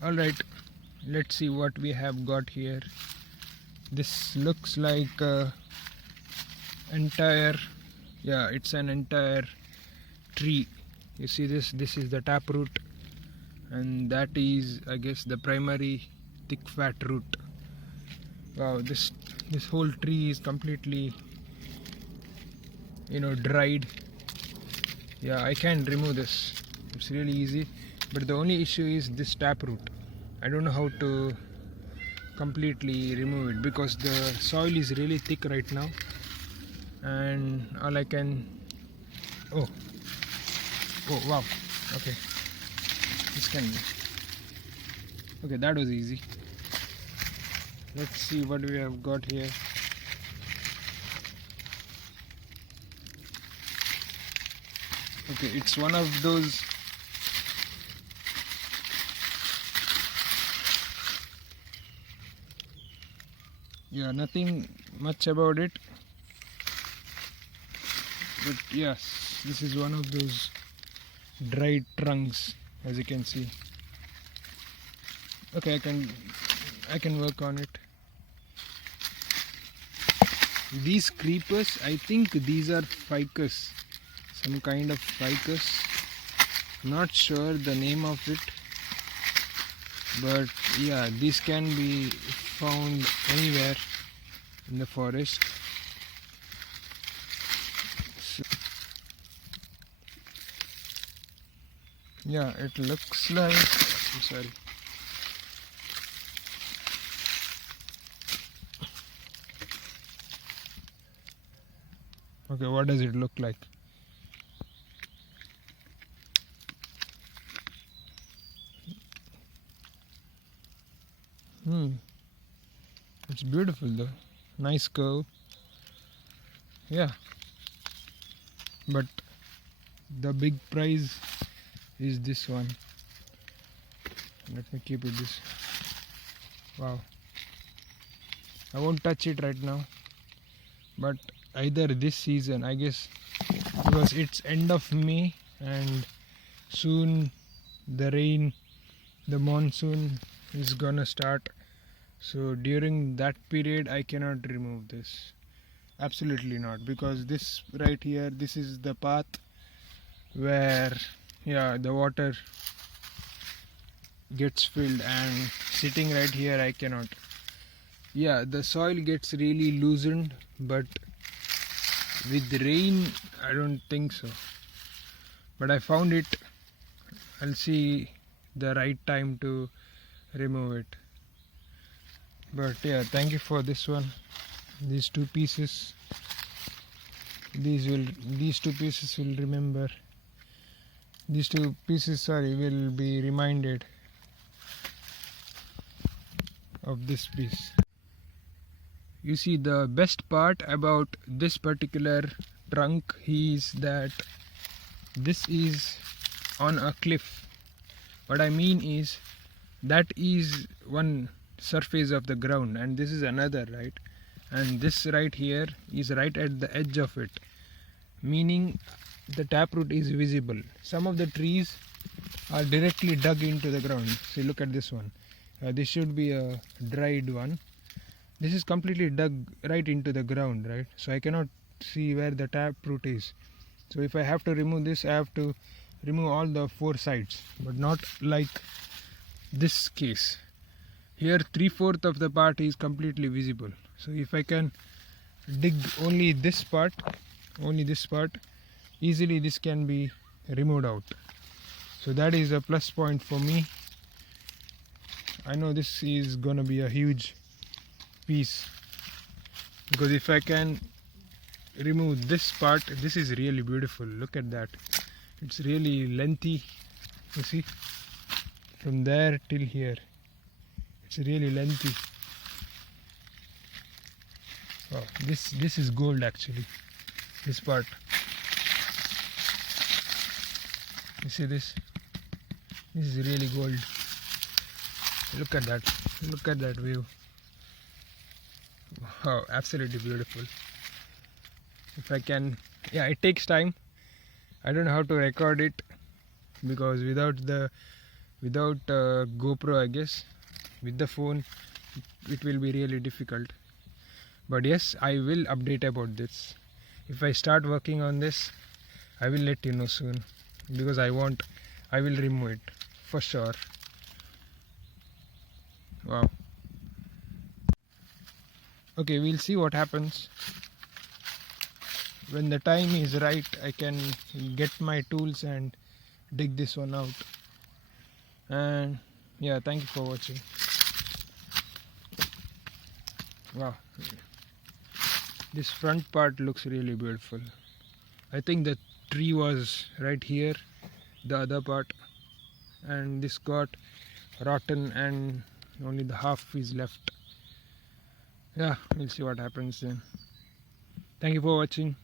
Alright, let's see what we have got here. This looks like it's an entire tree. You see this is the tap root, and that is, I guess, the primary thick fat root. Wow, this whole tree is completely dried. Yeah, I can remove this. It's really easy, but the only issue is this tap root. I don't know how to completely remove it because the soil is really thick right now, and all I can oh wow, okay, this can be okay. That was easy. Let's see what we have got here. Okay, it's one of those nothing much about it, but yes, this is one of those dried trunks, as you can see. Okay, I can work on it. These creepers, I think these are ficus, some kind of ficus. Not sure the name of it, but yeah, these can be found anywhere in the forest. So, yeah, it looks like, I'm sorry. Okay, what does it look like? It's beautiful though. Nice curve. Yeah. But the big prize is this one. Let me keep it this. Wow. I won't touch it right now. But either this season, I guess, because it's end of May and soon the monsoon is gonna start. So during that period I cannot remove this. Absolutely not, because this right here, this is the path where the water gets filled, and sitting right here I cannot. Yeah, the soil gets really loosened, but with rain I don't think so. But I found it. I'll see the right time to remove it. But yeah, thank you for this one. These two pieces will remember. These two pieces, will be reminded of this piece. You see, the best part about this particular trunk is that this is on a cliff. What I mean is, that is one surface of the ground and this is another, right? And this right here is right at the edge of it, meaning the taproot is visible. Some of the trees are directly dug into the ground. See, look at this one. This should be a dried one. This is completely dug right into the ground, right? So I cannot see where the taproot is. So if I have to remove this, I have to remove all the four sides, but not like this case. Here 3/4 of the part is completely visible. So if I can dig only this part, easily this can be removed out. So that is a plus point for me. I know this is gonna be a huge piece, because if I can remove this part, this is really beautiful. Look at that. It's really lengthy. You see, from there till here, it's really lengthy. Wow, this is gold actually. This part. You see this? This is really gold. Look at that. Look at that view. Wow, absolutely beautiful. If I can, yeah, it takes time. I don't know how to record it, because without the Without GoPro, I guess with the phone it will be really difficult. But yes, I will update about this. If I start working on this, I will let you know soon, because I will remove it for sure. Wow. Okay, we'll see what happens. When the time is right, I can get my tools and dig this one out. And yeah, thank you for watching. Wow, this front part looks really beautiful. I think the tree was right here, the other part, and this got rotten and only the half is left. Yeah, we'll see what happens then. Thank you for watching.